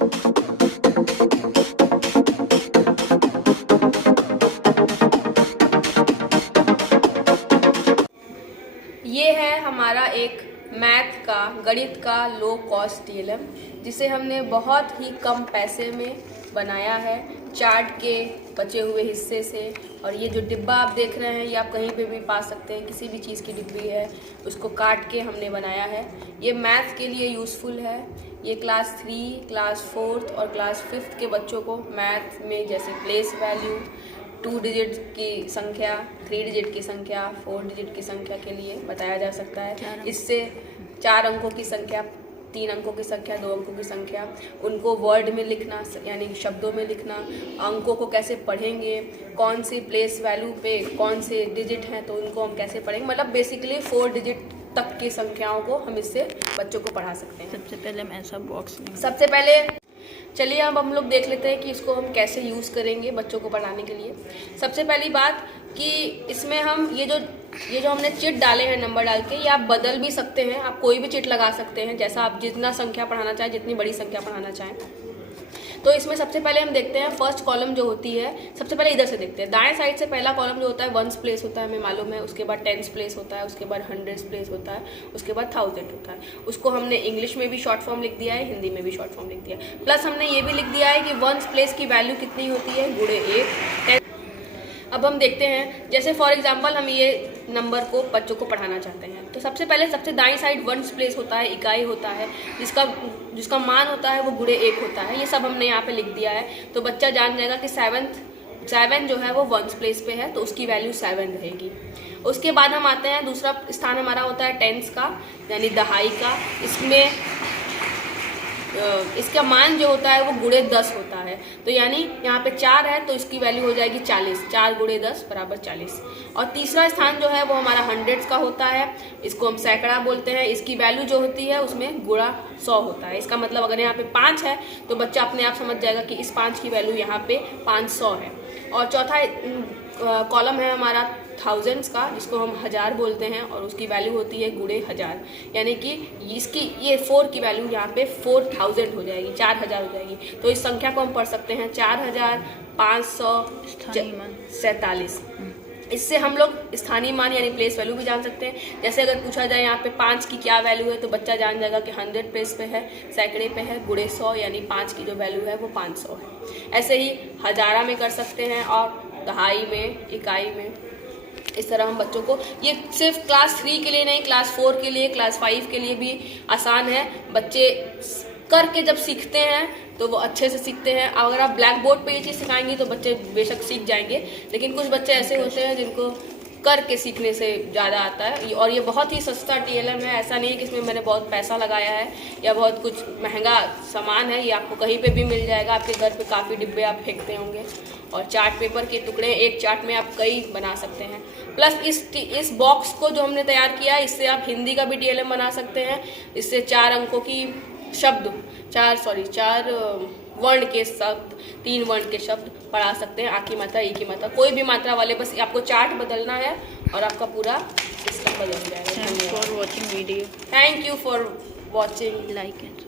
ये है हमारा एक मैथ का, गणित का लो कॉस्ट टीएलएम, जिसे हमने बहुत ही कम पैसे में बनाया है चार्ट के बचे हुए हिस्से से। और ये जो डिब्बा आप देख रहे हैं ये आप कहीं पे भी पा सकते हैं, किसी भी चीज़ की डिब्बी है उसको काट के हमने बनाया है। ये मैथ के लिए यूज़फुल है। ये क्लास 3, क्लास 4 और क्लास 5 के बच्चों को मैथ में जैसे प्लेस वैल्यू, 2 डिजिट की संख्या, 3 डिजिट की संख्या, 4 डिजिट की संख्या के लिए बताया जा सकता है। इससे 4 अंकों की संख्या, 3 अंकों की संख्या, 2 अंकों की संख्या, उनको वर्ड में लिखना यानी शब्दों में लिखना, अंकों को कैसे पढ़ेंगे, कौन सी प्लेस वैल्यू पे कौन से डिजिट हैं तो उनको हम कैसे पढ़ेंगे, मतलब बेसिकली 4 डिजिट तक की संख्याओं को हम इससे बच्चों को पढ़ा सकते हैं। सबसे पहले हम ऐसा बॉक्स लेंगे। सबसे पहले चलिए अब हम लोग देख लेते हैं कि इसको हम कैसे यूज़ करेंगे बच्चों को पढ़ाने के लिए। सबसे पहली बात कि इसमें हम ये जो हमने चिट डाले हैं नंबर डाल के, ये आप बदल भी सकते हैं, आप कोई भी चिट लगा सकते हैं जैसा आप जितना संख्या पढ़ाना चाहें, जितनी बड़ी संख्या पढ़ाना चाहें। तो इसमें सबसे पहले हम देखते हैं फर्स्ट कॉलम जो होती है, सबसे पहले इधर से देखते हैं। दाएं साइड से पहला कॉलम जो होता है 1s प्लेस होता है, हमें मालूम है। उसके बाद 10s प्लेस होता है, उसके बाद 100s प्लेस होता है, उसके बाद 1000 होता है। उसको हमने इंग्लिश में भी शॉर्ट फॉर्म लिख दिया है, हिंदी में भी शॉर्ट फॉर्म लिख दिया है। प्लस हमने ये भी लिख दिया है कि 1s प्लेस की वैल्यू कितनी होती है, गुणे 1। अब हम देखते हैं, जैसे फॉर एग्जाम्पल हम ये नंबर को बच्चों को पढ़ाना चाहते हैं, तो सबसे पहले सबसे दाईं साइड 1s प्लेस होता है, इकाई होता है, जिसका मान होता है वो गुणे 1 होता है। ये सब हमने यहाँ पे लिख दिया है, तो बच्चा जान जाएगा कि 7 जो है वो 1s प्लेस पे है, तो उसकी वैल्यू 7 रहेगी। उसके बाद हम आते हैं, दूसरा स्थान हमारा होता है 10s का, यानी दहाई का। इसका मान जो होता है वो गुणे 10 होता है, तो यानी यहाँ पे 4 है तो इसकी वैल्यू हो जाएगी 40। 4 गुणे 10 बराबर 40। और तीसरा स्थान जो है वो हमारा 100s का होता है, इसको हम सैकड़ा बोलते हैं। इसकी वैल्यू जो होती है उसमें गुणा 100 होता है। इसका मतलब अगर यहाँ पे 5 है तो बच्चा अपने आप समझ जाएगा कि इस 5 की वैल्यू यहाँ पे 500 है। और चौथा कॉलम है हमारा 1000s का, जिसको हम 1000 बोलते हैं, और उसकी वैल्यू होती है गुणे 1000, यानी कि इसकी ये 4 की वैल्यू यहाँ पे 4000 हो जाएगी, 4000 हो जाएगी। तो इस संख्या को हम पढ़ सकते हैं 4547। इससे हम लोग स्थानीय मान यानी प्लेस वैल्यू भी जान सकते हैं। जैसे अगर पूछा जाए यहाँ पे 5 की क्या वैल्यू है, तो बच्चा जान जाएगा कि 100 प्लेस पे है, सैकड़े पे है, गुणे 100 यानी 5 की जो वैल्यू है वो 500 है। ऐसे ही हजारा में कर सकते हैं, और दहाई में, इकाई में। इस तरह हम बच्चों को, ये सिर्फ क्लास 3 के लिए नहीं, क्लास 4 के लिए, क्लास 5 के लिए भी आसान है। बच्चे करके जब सीखते हैं तो वो अच्छे से सीखते हैं। अगर आप ब्लैक बोर्ड पे ये चीज़ सिखाएंगे तो बच्चे बेशक सीख जाएंगे, लेकिन कुछ बच्चे ऐसे होते हैं जिनको करके सीखने से ज़्यादा आता है। और ये बहुत ही सस्ता टीएलएम है, ऐसा नहीं है कि इसमें मैंने बहुत पैसा लगाया है या बहुत कुछ महंगा सामान है। ये आपको कहीं पे भी मिल जाएगा, आपके घर पे काफ़ी डिब्बे आप फेंकते होंगे। और चार्ट पेपर के टुकड़े, एक चार्ट में आप कई बना सकते हैं। प्लस इस बॉक्स को जो हमने तैयार किया है, इससे आप हिंदी का भी टीएलएम बना सकते हैं। इससे 4 अंकों की शब्द, 4 वर्ण के शब्द, 3 वर्ण के शब्द पढ़ा सकते हैं। आ की मात्रा, ई की मात्रा, कोई भी मात्रा वाले, बस आपको चार्ट बदलना है और आपका पूरा सिस्टम बदल जाएगा। Thanks for watching video. Thank you for watching. Like and